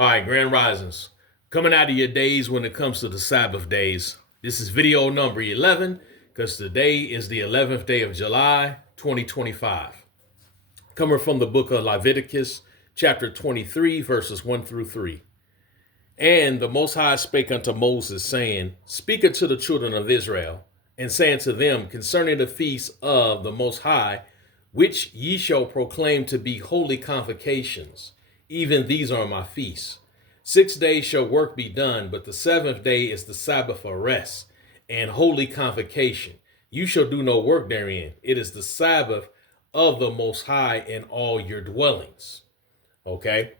All right, Grand Risings. Coming out of your days when it comes to the Sabbath days. This is video number 11 because today is the 11th day of July, 2025. Coming from the book of Leviticus, chapter 23, verses 1 through 3. And the Most High spake unto Moses, saying, Speak unto the children of Israel, and say unto them concerning the feast of the Most High, which ye shall proclaim to be holy convocations. Even these are my feasts. 6 days shall work be done, but the seventh day is the Sabbath of rest and holy convocation. You shall do no work therein. It is the Sabbath of the Most High in all your dwellings. Okay?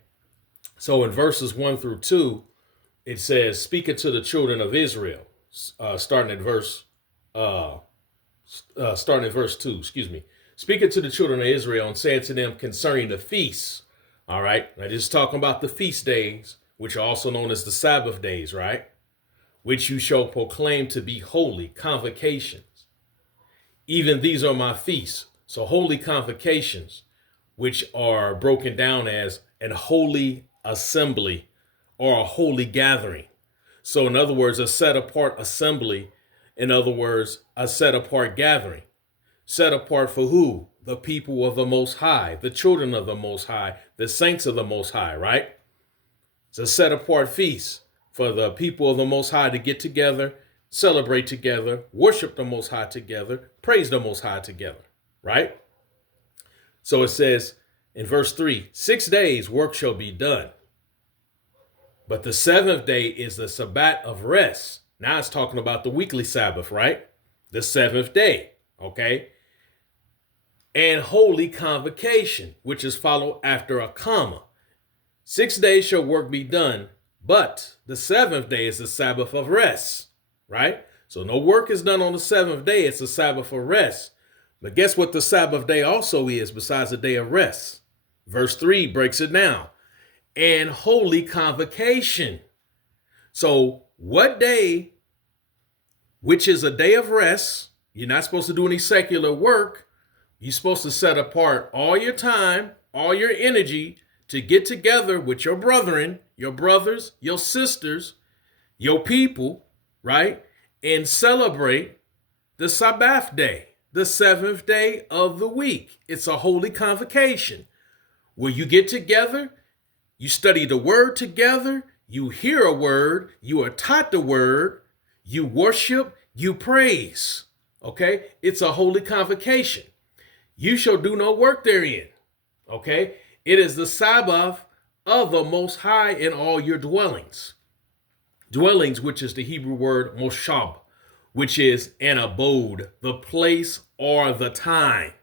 So in verses 1 through 2, it says, Speak unto the children of Israel, starting at verse 2, excuse me. Speak unto the children of Israel and say unto them concerning the feasts. All right. Now, this is talking about the feast days, which are also known as the Sabbath days, right? Which you shall proclaim to be holy convocations. Even these are my feasts. So holy convocations, which are broken down as an holy assembly or a holy gathering. So in other words, a set apart assembly. In other words, a set apart gathering. Set apart for who? The people of the Most High, the children of the Most High, the saints of the Most High, right? It's a set apart feast for the people of the Most High to get together, celebrate together, worship the Most High together, praise the Most High together, right? So it says in verse 3, 6 days work shall be done. But the seventh day is the Sabbath of rest. Now it's talking about the weekly Sabbath, right? The seventh day, okay? And holy convocation, which is followed after a comma. 6 days shall work be done, but the seventh day is the Sabbath of rest, right? So no work is done on the seventh day. It's the Sabbath of rest. But guess what the Sabbath day also is besides the day of rest? Verse 3 breaks it down. And holy convocation. So what day, which is a day of rest, you're not supposed to do any secular work. You're supposed to set apart all your time, all your energy to get together with your brethren, your brothers, your sisters, your people, right? And celebrate the Sabbath day, the seventh day of the week. It's a holy convocation where you get together, you study the word together, you hear a word, you are taught the word, you worship, you praise. Okay? It's a holy convocation. You shall do no work therein. Okay? It is the Sabbath of the Most High in all your dwellings. Dwellings, which is the Hebrew word moshab, which is an abode, the place or the time.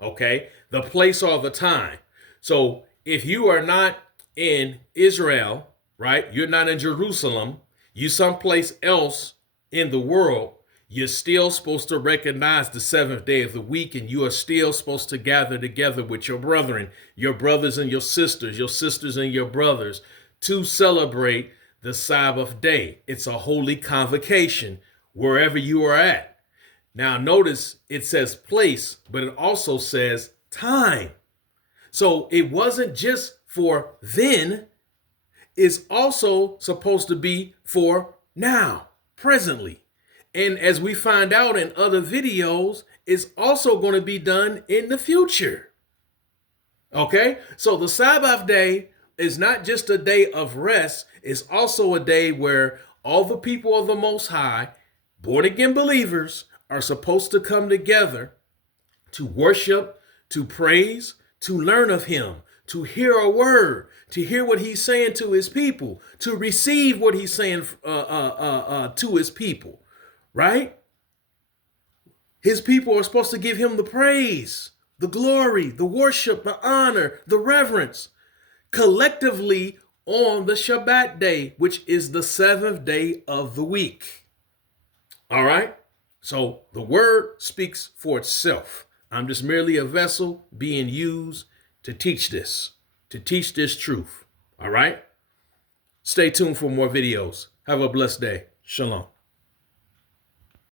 Okay? The place or the time. So if you are not in Israel, right? You're not in Jerusalem. You someplace else in the world. You're still supposed to recognize the seventh day of the week, and you are still supposed to gather together with your brethren, your brothers and your sisters and your brothers to celebrate the Sabbath day. It's a holy convocation wherever you are at. Now, notice it says place, but it also says time. So it wasn't just for then, it's also supposed to be for now, presently. And as we find out in other videos, it's also going to be done in the future. Okay? So the Sabbath day is not just a day of rest. It's also a day where all the people of the Most High, born again believers, are supposed to come together to worship, to praise, to learn of him, to hear a word, to hear what he's saying to his people, to receive what he's saying to his people. Right? His people are supposed to give him the praise, the glory, the worship, the honor, the reverence, collectively on the Shabbat day, which is the seventh day of the week. All right? So the word speaks for itself. I'm just merely a vessel being used to teach this truth. All right? Stay tuned for more videos. Have a blessed day. Shalom.